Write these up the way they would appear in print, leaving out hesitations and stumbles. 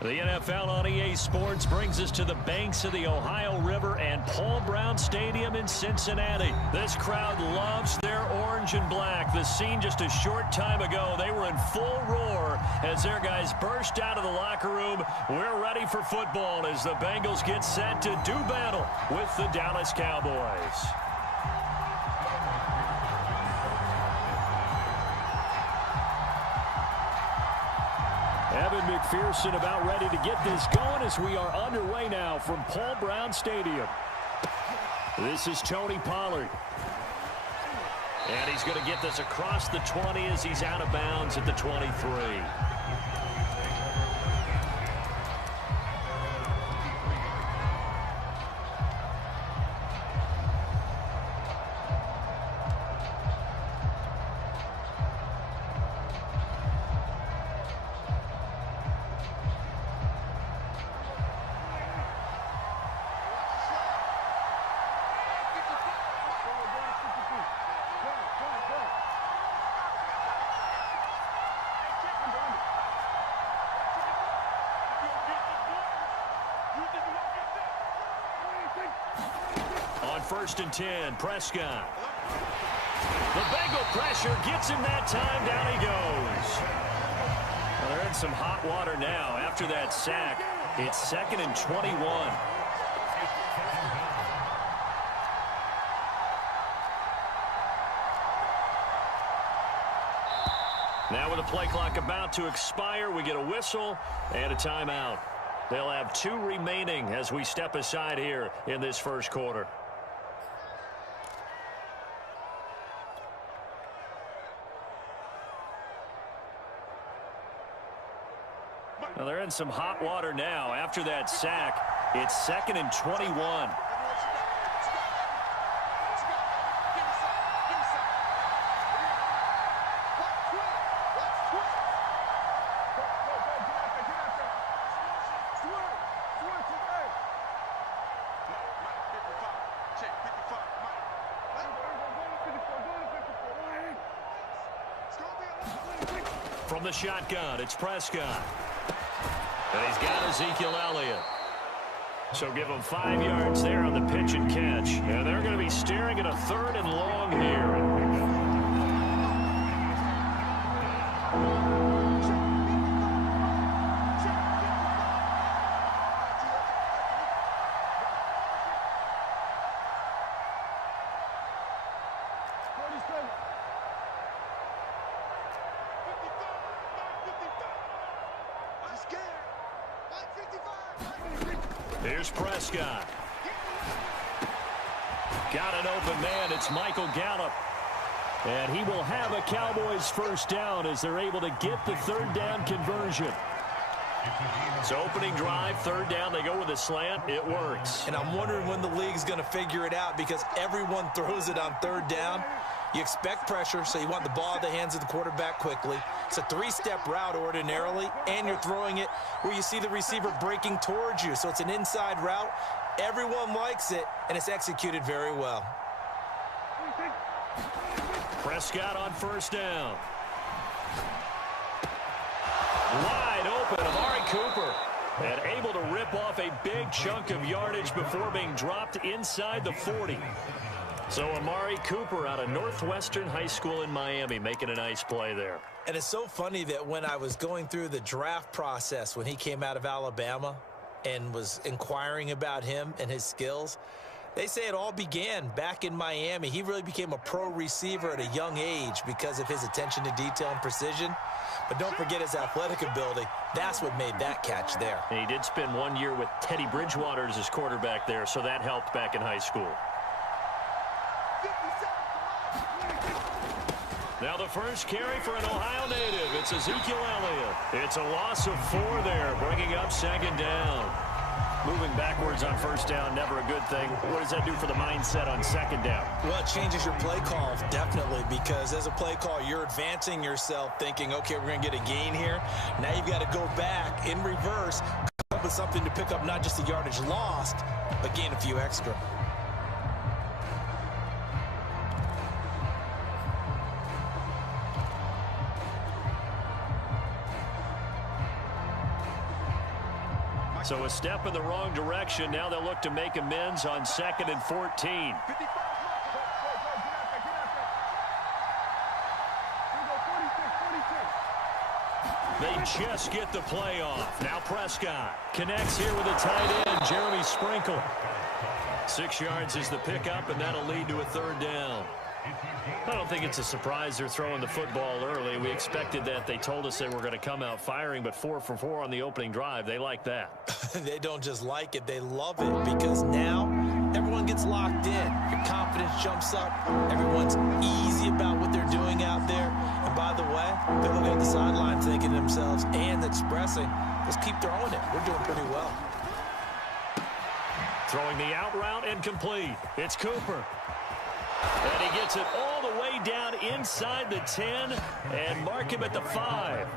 The NFL on EA Sports brings us to the banks of the Ohio River and Paul Brown Stadium in Cincinnati. This crowd loves their orange and black. The scene just a short time ago, they were in full roar as their guys burst out of the locker room. We're ready for football as the Bengals get set to do battle with the Dallas Cowboys. Evan McPherson about ready to get this going as we are underway now from Paul Brown Stadium. This is Tony Pollard. And he's going to get this across the 20 as he's out of bounds at the 23. First and 10, Prescott. The Bengal pressure gets him that time. Down he goes. Well, they're in some hot water now after that sack. It's 2nd and 21. Now with the play clock about to expire, we get a whistle and a timeout. They'll have 2 remaining as we step aside here in this first quarter. Well, they're in some hot water now after that sack. It's 2nd and 21. From the shotgun, it's Prescott. And he's got Ezekiel Elliott. So give him 5 yards there on the pitch and catch. And they're going to be staring at a 3rd and long here. Here's Prescott. Got an open man. It's Michael Gallup. And he will have a Cowboys first down as they're able to get the 3rd down conversion. So opening drive, 3rd down, they go with a slant. It works. And I'm wondering when the league's going to figure it out because everyone throws it on 3rd down. You expect pressure, so you want the ball in the hands of the quarterback quickly. It's a 3-step route ordinarily, and you're throwing it where you see the receiver breaking towards you. So it's an inside route. Everyone likes it, and it's executed very well. Prescott on first down. Wide open, Amari Cooper. And able to rip off a big chunk of yardage before being dropped inside the 40. So Amari Cooper out of Northwestern High School in Miami making a nice play there. And it's so funny that when I was going through the draft process when he came out of Alabama and was inquiring about him and his skills, they say it all began back in Miami. He really became a pro receiver at a young age because of his attention to detail and precision. But don't forget his athletic ability. That's what made that catch there. And he did spend 1 year with Teddy Bridgewater as his quarterback there, so that helped back in high school. Now the first carry for an Ohio native. It's Ezekiel Elliott. It's a loss of 4 there, bringing up 2nd down. Moving backwards on first down, never a good thing. What does that do for the mindset on 2nd down? Well, it changes your play call, definitely, because as a play call, you're advancing yourself thinking, okay, we're going to get a gain here. Now you've got to go back in reverse, come up with something to pick up not just the yardage lost, but gain a few extra. So a step in the wrong direction. Now they'll look to make amends on 2nd and 14. They just get the play off. Now Prescott connects here with a tight end, Jeremy Sprinkle. 6 yards is the pickup, and that'll lead to a 3rd down. I don't think it's a surprise they're throwing the football early. We expected that. They told us they were going to come out firing, but 4 for 4 on the opening drive. They like that. They don't just like it, they love it, because now everyone gets locked in. Your confidence jumps up. Everyone's easy about what they're doing out there. And by the way, they're looking at the sideline thinking to themselves and expressing, let's keep throwing it. We're doing pretty well. Throwing the out route and complete. It's Cooper. And he gets it all the way down inside the 10 and mark him at the 5.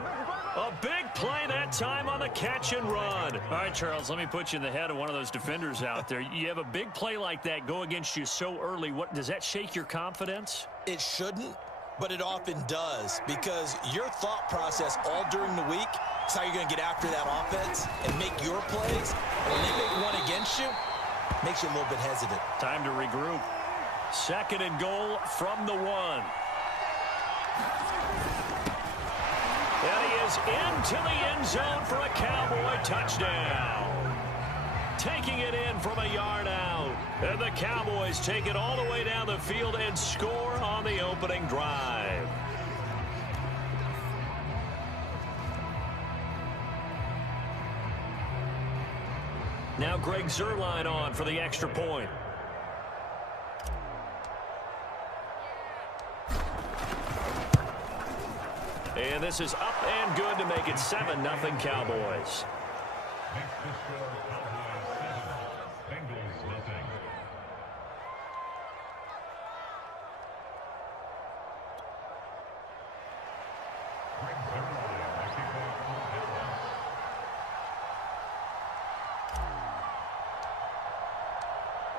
A big play that time on the catch and run. All right, Charles, let me put you in the head of one of those defenders out there. You have a big play like that go against you so early. What does that shake your confidence? It shouldn't, but it often does, because your thought process all during the week is how you're going to get after that offense and make your plays. And when they make one against you, it makes you a little bit hesitant. Time to regroup. 2nd and goal from the 1. And he is into the end zone for a Cowboy touchdown. Taking it in from a yard out. And the Cowboys take it all the way down the field and score on the opening drive. Now Greg Zuerlein on for the extra point. And this is up and good to make it 7-0 Cowboys.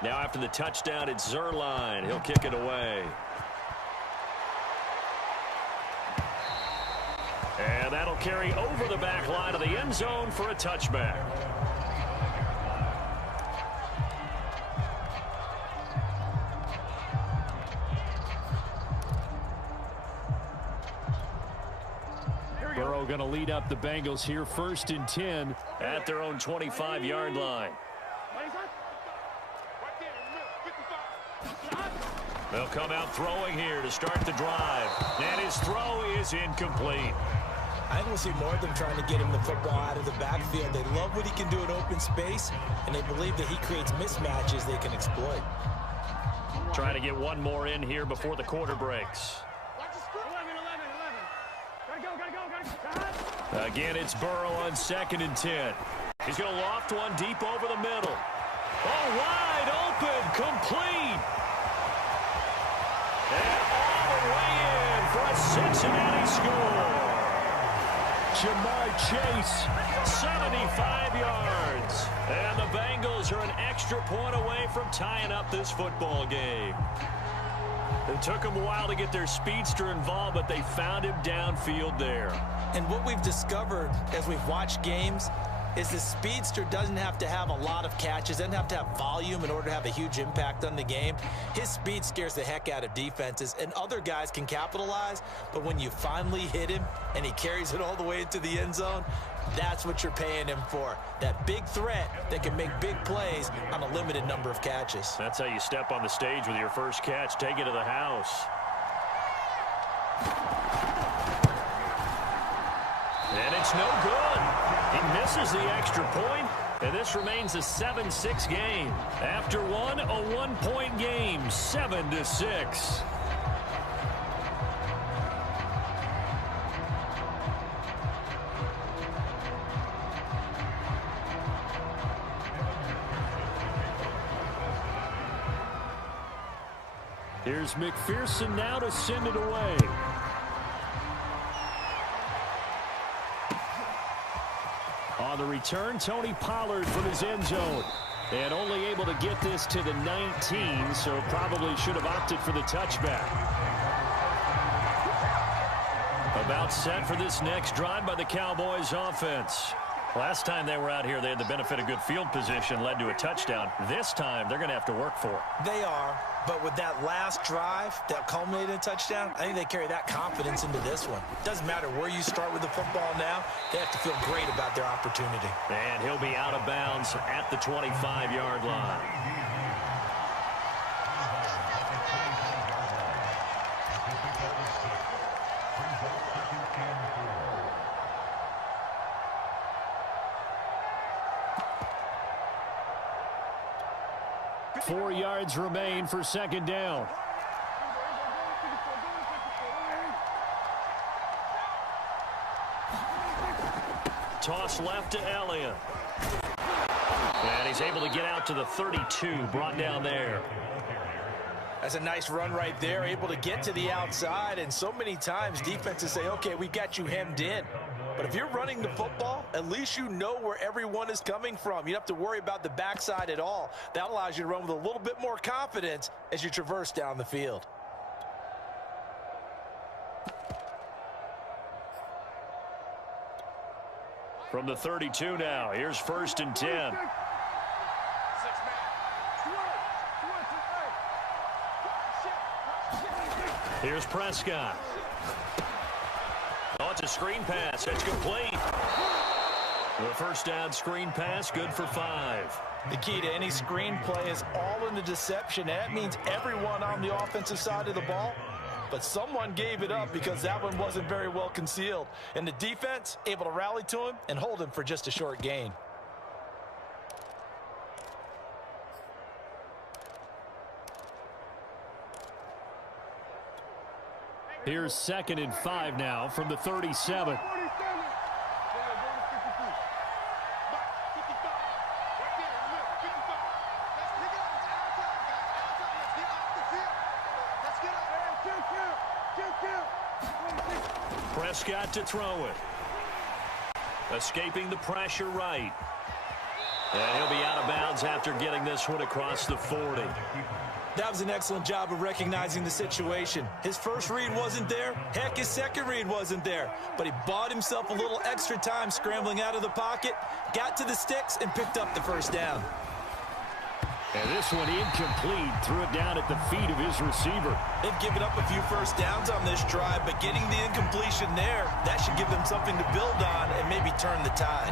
Now after the touchdown, it's Zuerlein. He'll kick it away. And that'll carry over the back line of the end zone for a touchback. Burrow going to lead up the Bengals here, 1st and 10 at their own 25-yard line. They'll come out throwing here to start the drive. And his throw is incomplete. I think we'll see more of them trying to get him the football out of the backfield. They love what he can do in open space, and they believe that he creates mismatches they can exploit. Trying to get one more in here before the quarter breaks. Again, it's Burrow on 2nd and 10. He's going to loft one deep over the middle. Oh, wide open, complete. And all the way in for a Cincinnati score. Jamar Chase, 75 yards. And the Bengals are an extra point away from tying up this football game. It took them a while to get their speedster involved, but they found him downfield there. And what we've discovered as we've watched games is the speedster doesn't have to have a lot of catches, doesn't have to have volume in order to have a huge impact on the game. His speed scares the heck out of defenses, and other guys can capitalize, but when you finally hit him and he carries it all the way into the end zone, that's what you're paying him for. That big threat that can make big plays on a limited number of catches. That's how you step on the stage with your first catch. Take it to the house. And it's no good. He misses the extra point, and this remains a 7-6 game. After one, a one-point game, 7-6. Here's McPherson now to send it away. On the return, Tony Pollard from his end zone. And only able to get this to the 19, so probably should have opted for the touchback. About set for this next drive by the Cowboys offense. Last time they were out here, they had the benefit of good field position, led to a touchdown. This time, they're going to have to work for it. They are, but with that last drive that culminated in a touchdown, I think they carry that confidence into this one. Doesn't matter where you start with the football now, they have to feel great about their opportunity. And he'll be out of bounds at the 25-yard line. Four yards remain for second down. Toss left to Elliott. And he's able to get out to the 32, brought down there. That's a nice run right there, able to get to the outside, and so many times defenses say, okay, we got you hemmed in. But if you're running the football, at least you know where everyone is coming from. You don't have to worry about the backside at all. That allows you to run with a little bit more confidence as you traverse down the field. From the 32 now, here's 1st and 10. Here's Prescott. Oh, it's a screen pass. It's complete. The first down screen pass, good for 5. The key to any screen play is all in the deception. That means everyone on the offensive side of the ball, but someone gave it up because that one wasn't very well concealed. And the defense able to rally to him and hold him for just a short gain. Here's 2nd and 5 now from the 37. Prescott to throw it. Escaping the pressure right. And he'll be out of bounds after getting this one across the 40. That was an excellent job of recognizing the situation. His first read wasn't there. Heck, his second read wasn't there. But he bought himself a little extra time scrambling out of the pocket, got to the sticks, and picked up the first down. And this one incomplete. Threw it down at the feet of his receiver. They've given up a few first downs on this drive, but getting the incompletion there, that should give them something to build on and maybe turn the tide.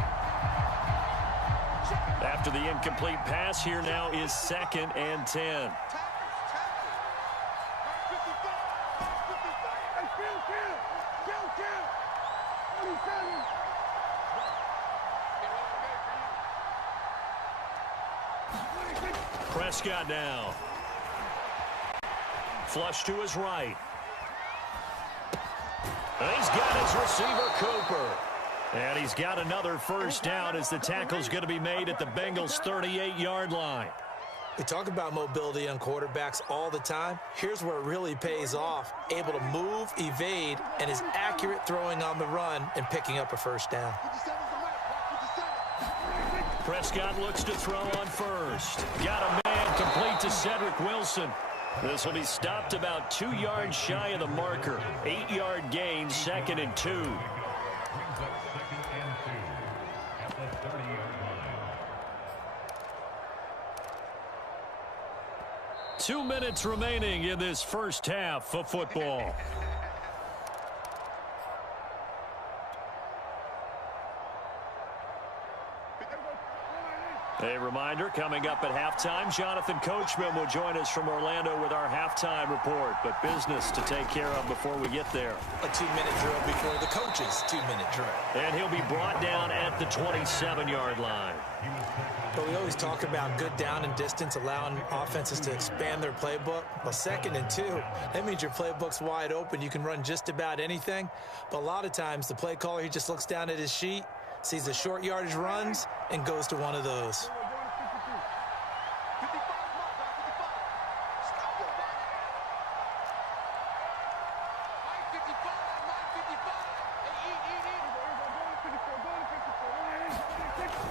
After the incomplete pass, here now is 2nd and 10. Prescott now. Flush to his right. And he's got his receiver, Cooper. And he's got another first down as the tackle's going to be made at the Bengals' 38-yard line. We talk about mobility on quarterbacks all the time. Here's where it really pays off. Able to move, evade, and is accurate throwing on the run and picking up a first down. Prescott looks to throw on first. Got a man complete to Cedric Wilson. This will be stopped about 2 yards shy of the marker. 8-yard gain, 2nd and 2. 2 minutes remaining in this first half of football. A reminder, coming up at halftime, Jonathan Coachman will join us from Orlando with our halftime report. But business to take care of before we get there. A 2-minute drill before the coach's 2-minute drill. And he'll be brought down at the 27-yard line. But we always talk about good down and distance, allowing offenses to expand their playbook. Well, 2nd and 2, that means your playbook's wide open. You can run just about anything. But a lot of times, the play caller, he just looks down at his sheet, sees the short yardage runs, and goes to one of those.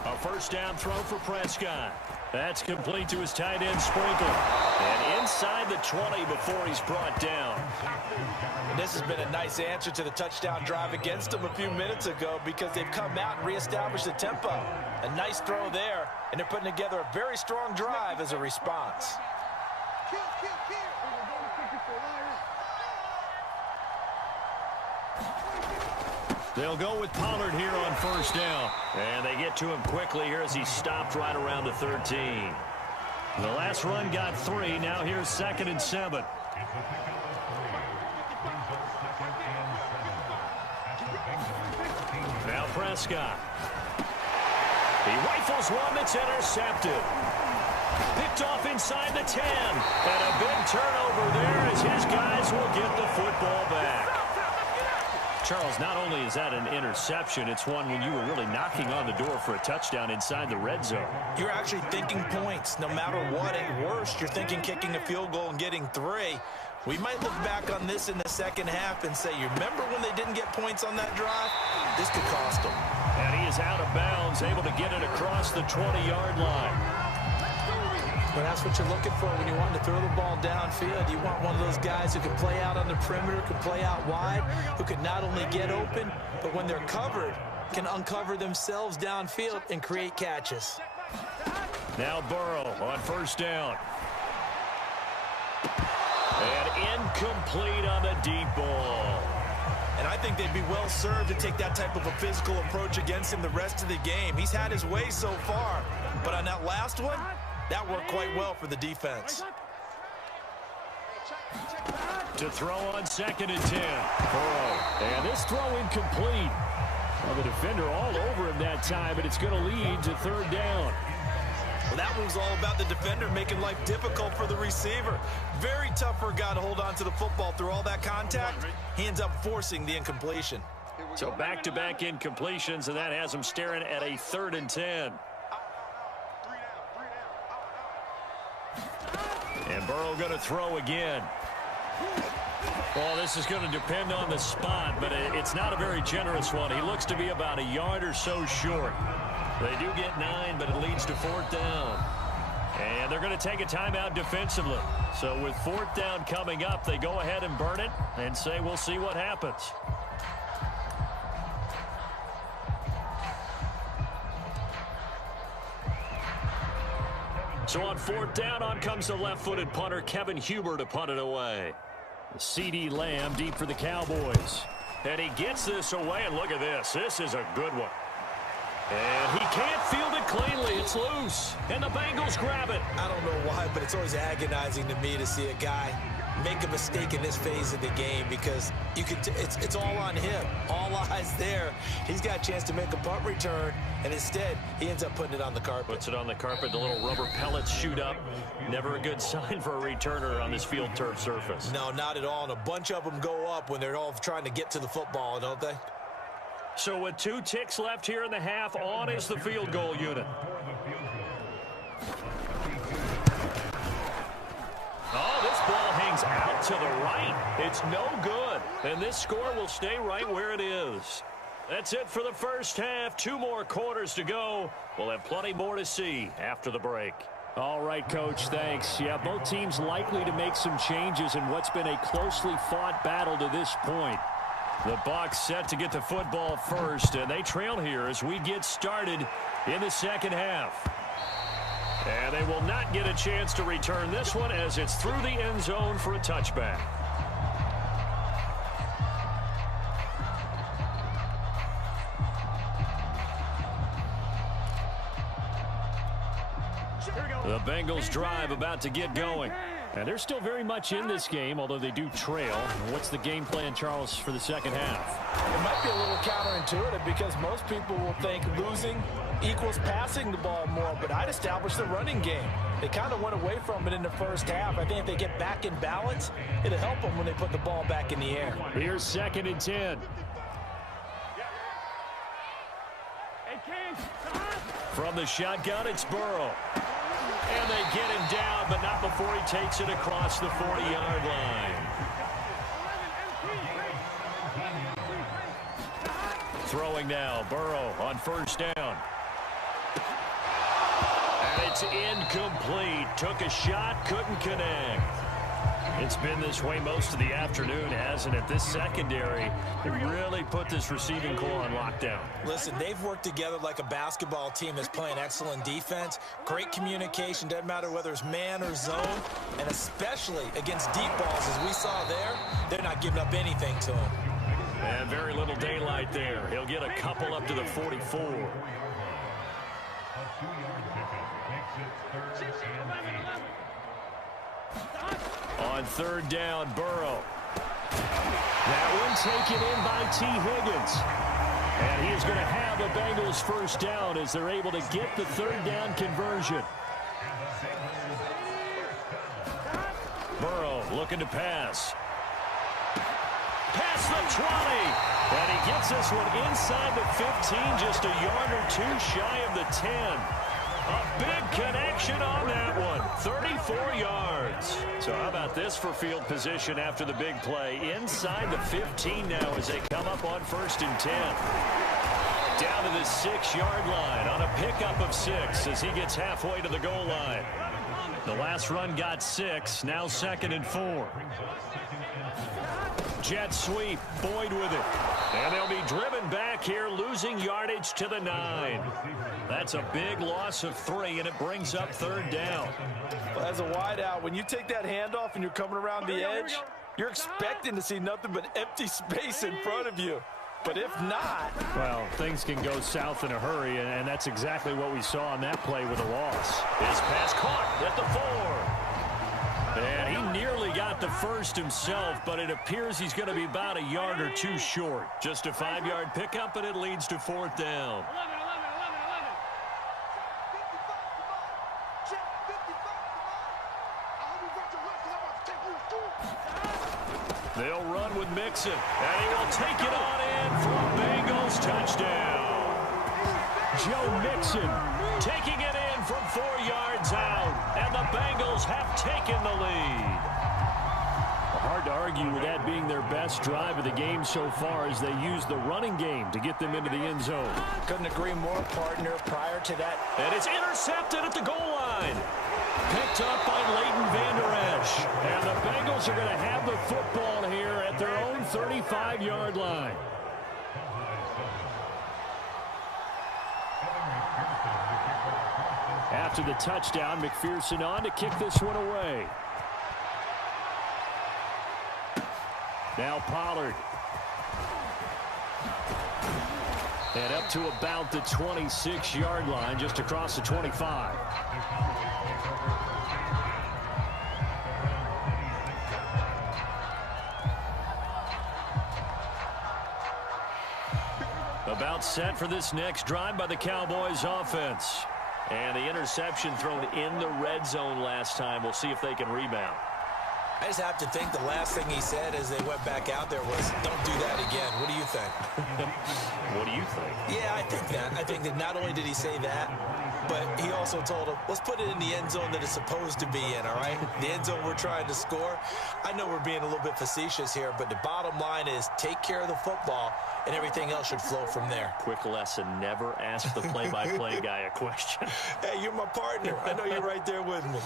A first down throw for Prescott. That's complete to his tight end, Sprinkle. And inside the 20 before he's brought down. And this has been a nice answer to the touchdown drive against them a few minutes ago because they've come out and reestablished the tempo. A nice throw there, and they're putting together a very strong drive as a response. They'll go with Pollard here on first down. And they get to him quickly here as he stopped right around the 13. The last run got 3. Now here's 2nd and 7. Now Prescott. He rifles one that's intercepted. Picked off inside the 10. And a big turnover there as his guys will get the football back. Charles, not only is that an interception, it's one when you were really knocking on the door for a touchdown inside the red zone. You're actually thinking points. No matter what, at worst, you're thinking kicking a field goal and getting 3. We might look back on this in the second half and say, you remember when they didn't get points on that drive? This could cost them. And he is out of bounds, able to get it across the 20-yard line. But that's what you're looking for when you want to throw the ball downfield. You want one of those guys who can play out on the perimeter, can play out wide, who can not only get open, but when they're covered, can uncover themselves downfield and create catches. Now Burrow on first down. And incomplete on the deep ball. And I think they'd be well served to take that type of a physical approach against him the rest of the game. He's had his way so far, but on that last one, that worked quite well for the defense. To throw on 2nd and 10. Burrow. And this throw incomplete. Well, the defender all over him that time, but it's going to lead to 3rd down. Well, that move's all about the defender making life difficult for the receiver. Very tough for a guy to hold on to the football through all that contact. He ends up forcing the incompletion. So back-to-back incompletions, and that has him staring at a 3rd and 10. And Burrow going to throw again. Well, this is going to depend on the spot, but it's not a very generous one. He looks to be about a yard or so short. They do get 9, but it leads to 4th down. And they're going to take a timeout defensively. So with 4th down coming up, they go ahead and burn it and say, we'll see what happens. So on 4th down, on comes the left-footed punter, Kevin Huber, to punt it away. C.D. Lamb deep for the Cowboys. And he gets this away, and look at this. This is a good one. And he can't field it cleanly. It's loose. And the Bengals grab it. I don't know why, but it's always agonizing to me to see a guy make a mistake in this phase of the game because it's all on him. All eyes there. He's got a chance to make a punt return, and instead he ends up putting it on the carpet. Puts it on the carpet. The little rubber pellets shoot up. Never a good sign for a returner on this field turf surface. No, not at all. And a bunch of them go up when they're all trying to get to the football, don't they? So with 2 ticks left here in the half, on is the field goal unit. Oh, this ball hangs out to the right. It's no good. And this score will stay right where it is. That's it for the first half. 2 more quarters to go. We'll have plenty more to see after the break. All right, Coach, thanks. Yeah, both teams likely to make some changes in what's been a closely fought battle to this point. The Bucs set to get the football first, and they trail here as we get started in the second half. And they will not get a chance to return this one as it's through the end zone for a touchback. The Bengals drive about to get going. And they're still very much in this game, although they do trail. What's the game plan, Charles, for the second half? It might be a little counterintuitive because most people will think losing equals passing the ball more, but I'd establish the running game. They kind of went away from it in the first half. I think if they get back in balance, it'll help them when they put the ball back in the air. Here's 2nd and 10. From the shotgun, it's Burrow. And they get him down, but not before he takes it across the 40-yard line. Throwing now, Burrow on first down. And It's incomplete. Took a shot, couldn't connect. It's been this way most of the afternoon, hasn't it? This secondary, they really put this receiving core on lockdown. Listen, they've worked together like a basketball team that's playing excellent defense. Great communication, doesn't matter whether it's man or zone. And especially against deep balls, as we saw there, they're not giving up anything to him. And very little daylight there. He'll get a couple up to the 44. On third down, Burrow. That one taken in by T. Higgins. And he is going to have a Bengals first down as they're able to get the third down conversion. Burrow looking to pass. Past the 20. And he gets this one inside the 15, just a yard or two shy of the 10. A big connection on that one, 34 yards. So how about this for field position after the big play? Inside the 15 now as they come up on 1st and 10. Down to the 6-yard line on a pickup of 6 as he gets halfway to the goal line. The last run got 6, now 2nd and 4. Jet sweep, Boyd with it. And they'll be driven back here, losing yardage to the 9. That's a big loss of 3, and it brings up 3rd down. Well, as a wideout, when you take that handoff and you're coming around the edge, you're expecting to see nothing but empty space in front of you. But if not... Well, things can go south in a hurry, and that's exactly what we saw on that play with a loss. This pass caught at the 4. And he nearly got the first himself, but it appears he's going to be about a yard or two short. Just a 5-yard pickup, and it leads to 4th down. They'll run with Mixon, and he will take it on in for a Bengals touchdown. Joe Mixon taking it in from 4 yards out, and the Bengals have taken the lead. Hard to argue with that being their best drive of the game so far as they use the running game to get them into the end zone. Couldn't agree more, partner, prior to that. And it's intercepted at the goal line. Picked up by Leighton Vander Esch. And the Bengals are going to have the football here at their own 35-yard line. After the touchdown, McPherson on to kick this one away. Now Pollard. And up to about the 26-yard line, just across the 25. About set for this next drive by the Cowboys offense. And the interception thrown in the red zone last time. We'll see if they can rebound. I just have to think the last thing he said as they went back out there was, don't do that again. What do you think? What do you think? Yeah, I think that. I think that not only did he say that, but he also told him, let's put it in the end zone that it's supposed to be in, all right? The end zone we're trying to score. I know we're being a little bit facetious here, but the bottom line is take care of the football, and everything else should flow from there. Quick lesson, never ask the play-by-play guy a question. Hey, you're my partner. I know you're right there with me.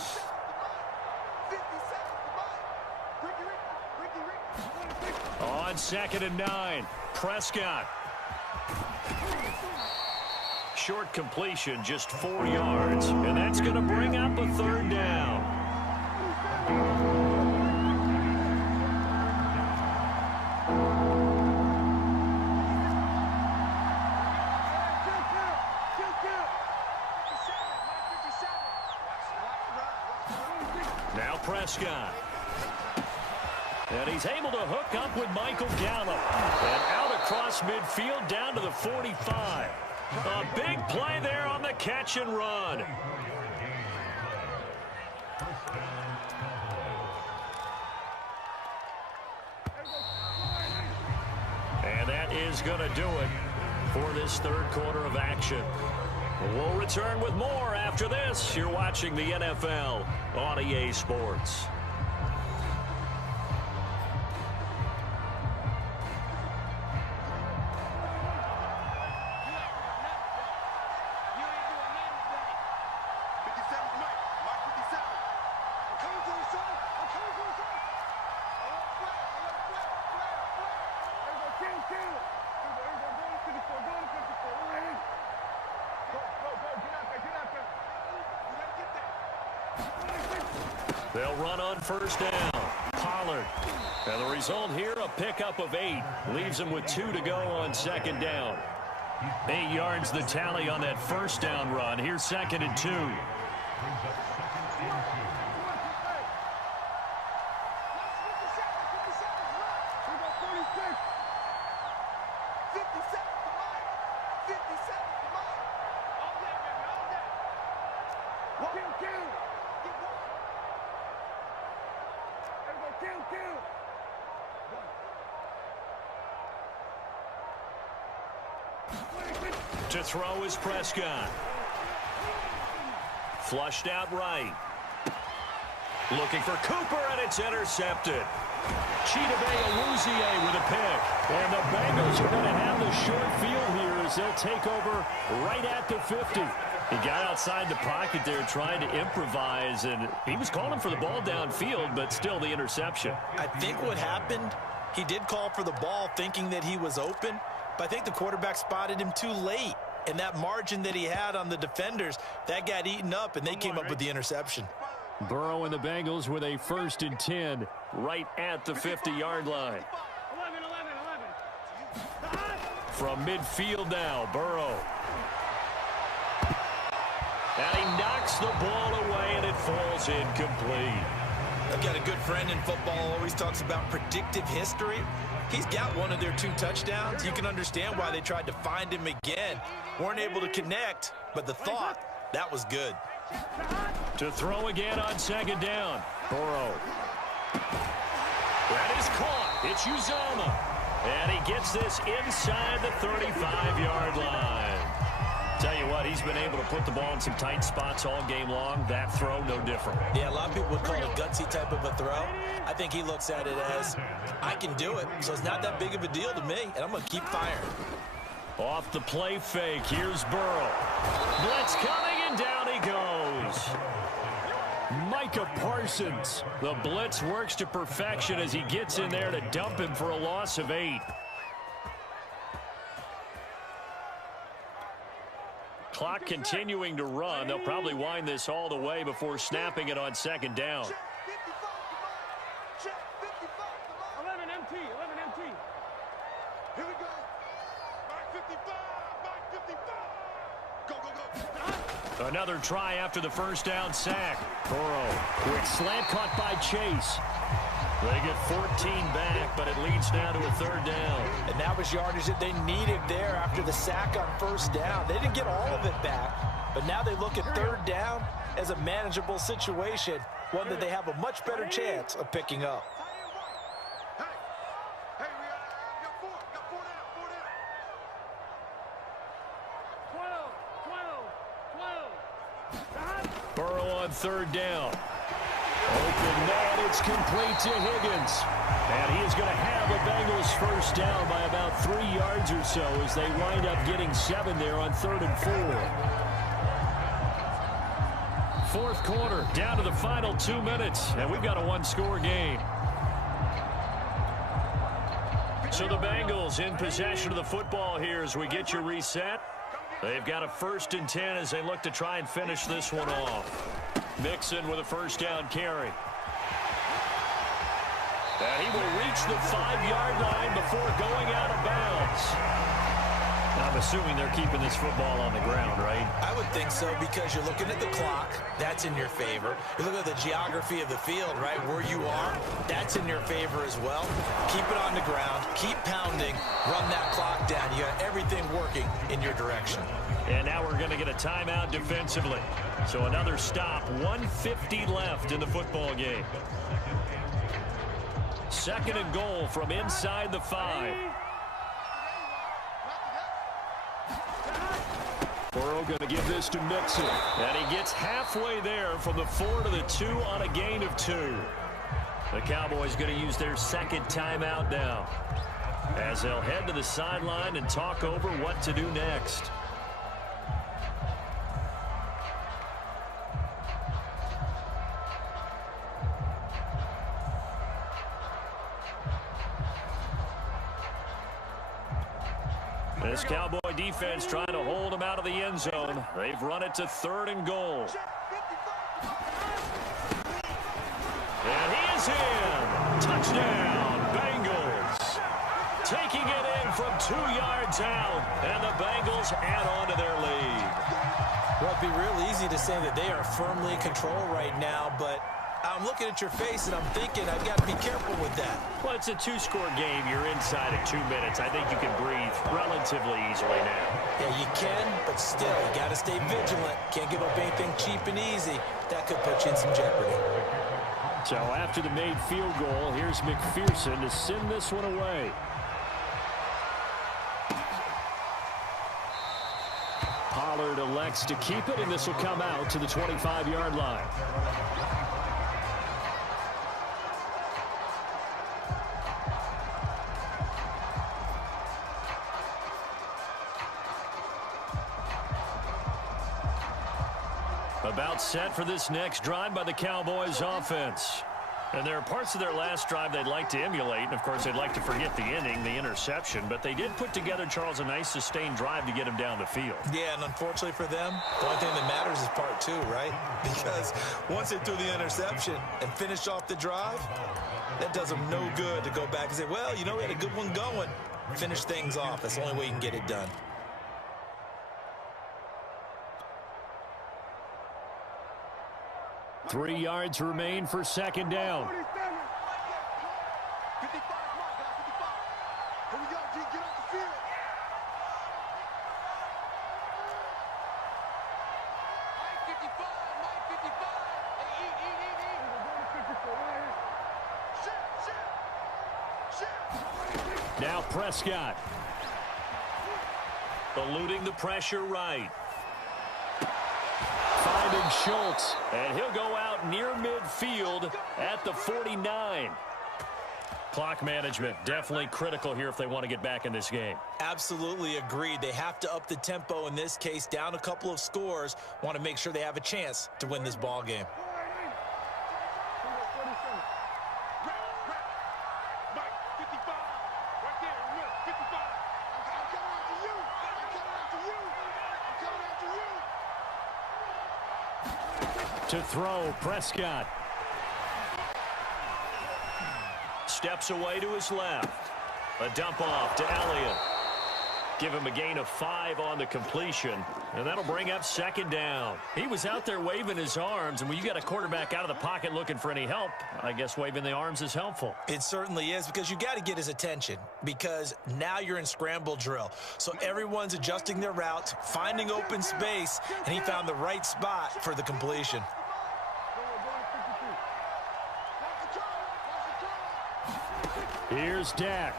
On 2nd and 9, Prescott. Short completion, just 4 yards, and that's going to bring up a 3rd down. Now Prescott. And he's able to hook up with Michael Gallup. And out across midfield down to the 45. A big play there on the catch and run. And that is going to do it for this 3rd quarter of action. We'll return with more after this. You're watching the NFL on EA Sports. They'll run on first down. Pollard. And the result here, a pickup of 8. Leaves them with 2 to go on second down. 8 yards the tally on that first down run. Here's 2nd and 2. To throw is Prescott. Flushed out right. Looking for Cooper, and it's intercepted. Chidobe Awuzie with a pick. And the Bengals are going to have the short field here as they'll take over right at the 50. He got outside the pocket there trying to improvise, and he was calling for the ball downfield, but still the interception. I think what happened, he did call for the ball thinking that he was open, but I think the quarterback spotted him too late. And that margin that he had on the defenders, that got eaten up, and they came up with the interception. Burrow and the Bengals with a 1st and 10 right at the 50-yard line. 11. From midfield now, Burrow. And he knocks the ball away, and it falls incomplete. I've got a good friend in football, always talks about predictive history. He's got one of their 2 touchdowns. You can understand why they tried to find him again. Weren't able to connect, but the thought, that was good. To throw again on 2nd down. Burrow. That is caught. It's Uzomah. And he gets this inside the 35-yard line. Tell you what, he's been able to put the ball in some tight spots all game long. That throw, no different. Yeah, a lot of people would call it a gutsy type of a throw. I think he looks at it as, I can do it, so it's not that big of a deal to me, and I'm going to keep firing. Off the play fake, here's Burrow. Blitz coming, and down he goes. Micah Parsons. The blitz works to perfection as he gets in there to dump him for a loss of 8. Clock continuing to run. They'll probably wind this all the way before snapping it on 2nd down. 11 MT. Here we go. Back 55. Go. Another try after the first down sack. Burrow, quick slant caught by Chase. They get 14 back, but it leads now to a 3rd down. And that was yardage that they needed there after the sack on 1st down. They didn't get all of it back, but now they look at 3rd down as a manageable situation, one that they have a much better chance of picking up. Hey, we got 4 down. 12. Burrow on 3rd down. Open man, it's complete to Higgins. And he is going to have the Bengals 1st down by about 3 yards or so as they wind up getting 7 there on 3rd and 4. 4th quarter, down to the final 2 minutes, and we've got a 1-score game. So the Bengals in possession of the football here as we get you reset. They've got a 1st and 10 as they look to try and finish this one off. Mixon with a 1st down carry. And he will reach the 5-yard line before going out of bounds. I'm assuming they're keeping this football on the ground, right? I would think so, because you're looking at the clock. That's in your favor. You look at the geography of the field, right, where you are. That's in your favor as well. Keep it on the ground. Keep pounding. Run that clock down. You got everything working in your direction. And now we're going to get a timeout defensively. So another stop. 1:50 left in the football game. 2nd and goal from inside the 5. Burrow going to give this to Mixon. And he gets halfway there from the 4 to the 2 on a gain of 2. The Cowboys going to use their 2nd timeout now, as they'll head to the sideline and talk over what to do next. This Cowboy defense trying to hold them out of the end zone. They've run it to 3rd and goal. is in. Touchdown, Bengals. Taking it in from 2 yards out, and the Bengals add on to their lead. Well, it'd be real easy to say that they are firmly in control right now, but I'm looking at your face and I'm thinking I've got to be careful with that. Well, it's a 2-score game. You're inside of 2 minutes. I think you can breathe relatively easily now. Yeah, you can, but still, you got to stay vigilant. Can't give up anything cheap and easy. That could put you in some jeopardy. So after the made field goal, here's McPherson to send this one away. Pollard elects to keep it, and this will come out to the 25-yard line. About set for this next drive by the Cowboys offense. And there are parts of their last drive they'd like to emulate. And, of course, they'd like to forget the ending, the interception. But they did put together, Charles, a nice sustained drive to get him down the field. Yeah, and unfortunately for them, the only thing that matters is part 2, right? Because once they threw the interception and finished off the drive, that does them no good to go back and say, well, you know, we had a good one going. Finish things off. That's the only way you can get it done. Three yards remain for second down. 55 mark, guys, 55. Here we go, G, get off the field. Mike 55, Mike 55. Hey, eat. Shit. Now Prescott. Eluding the pressure right. Finding Schultz, and he'll go out near midfield at the 49. Clock management definitely critical here if they want to get back in this game. Absolutely agreed. They have to up the tempo in this case, down a couple of scores. Want to make sure they have a chance to win this ball game. To throw, Prescott. Steps away to his left. A dump off to Elliott. Give him a gain of 5 on the completion, and that'll bring up second down. He was out there waving his arms, and when you got a quarterback out of the pocket looking for any help, I guess waving the arms is helpful. It certainly is, because you got to get his attention, because now you're in scramble drill. So everyone's adjusting their routes, finding open space, and he found the right spot for the completion. Here's Dak.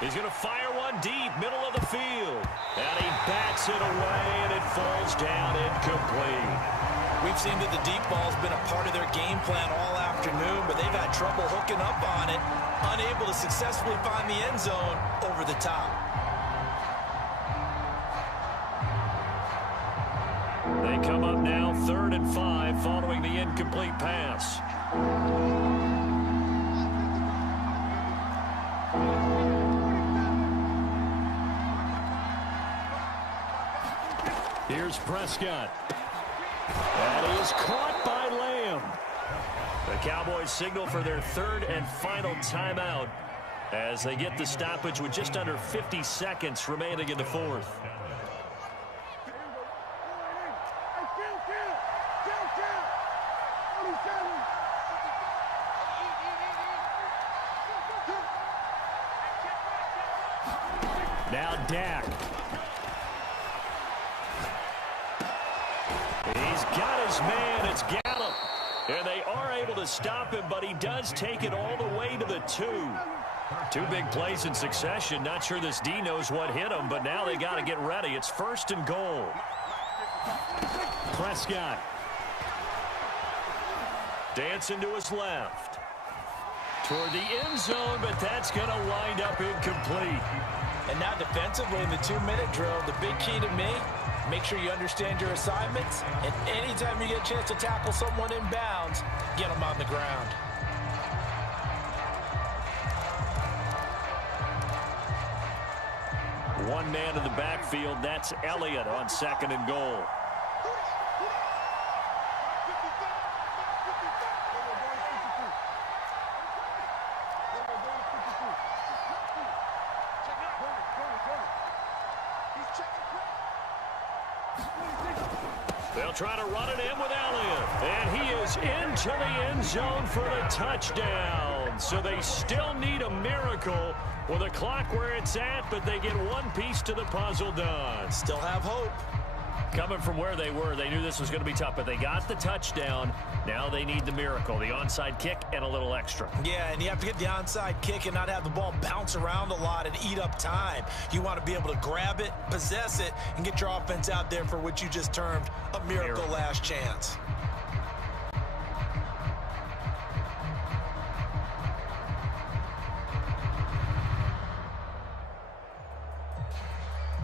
He's going to fire one deep, middle of the field. And he bats it away, and it falls down incomplete. We've seen that the deep ball's been a part of their game plan all afternoon, but they've had trouble hooking up on it, unable to successfully find the end zone over the top. They come up now 3rd and 5 following the incomplete pass. Here's Prescott. And he is caught by Lamb. The Cowboys signal for their 3rd and final timeout as they get the stoppage with just under 50 seconds remaining in the 4th. Now Dak. He's got his man. It's Gallup. And they are able to stop him, but he does take it all the way to the 2. 2 big plays in succession. Not sure this D knows what hit him, but now they got to get ready. It's 1st and goal. Prescott. Dancing to his left. Toward the end zone, but that's going to wind up incomplete. And now defensively in the 2-minute drill, the big key to me, make sure you understand your assignments, and anytime you get a chance to tackle someone in bounds, get them on the ground. One man in the backfield, that's Elliott on 2nd and goal. They'll try to run it in with Elliott. And he is into the end zone for the touchdown. So they still need a miracle with a clock where it's at, but they get one piece to the puzzle done. Still have hope. Coming from where they were, they knew this was going to be tough, but they got the touchdown. Now they need the miracle, the onside kick and a little extra. Yeah, and you have to get the onside kick and not have the ball bounce around a lot and eat up time. You want to be able to grab it, possess it, and get your offense out there for what you just termed a miracle last chance.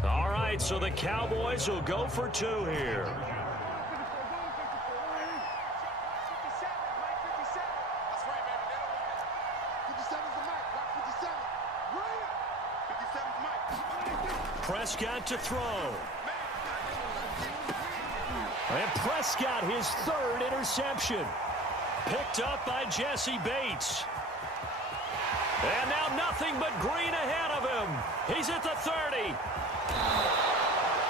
All right, so the Cowboys will go for 2 here. Prescott to throw. And Prescott, his 3rd interception. Picked up by Jesse Bates. And now nothing but green ahead of him. He's at the 30.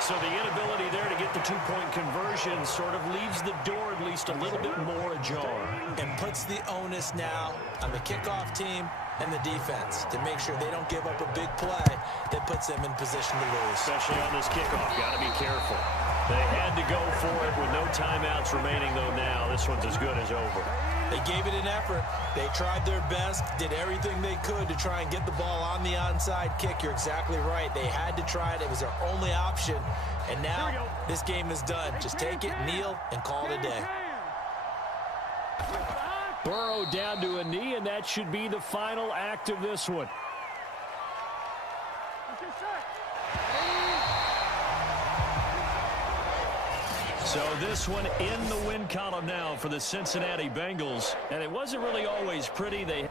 So the inability there to get the 2-point conversion sort of leaves the door at least a little bit more ajar. And puts the onus now on the kickoff team and the defense to make sure they don't give up a big play that puts them in position to lose. Especially on this kickoff. Got to be careful. They had to go for it with no timeouts remaining, though, now. This one's as good as over. They gave it an effort. They tried their best, did everything they could to try and get the ball on the onside kick. You're exactly right. They had to try it. It was their only option. And now this game is done. Just take it, kneel, and call it a day. Burrow down to a knee, and that should be the final act of this one. So this one in the win column now for the Cincinnati Bengals. And it wasn't really always pretty. They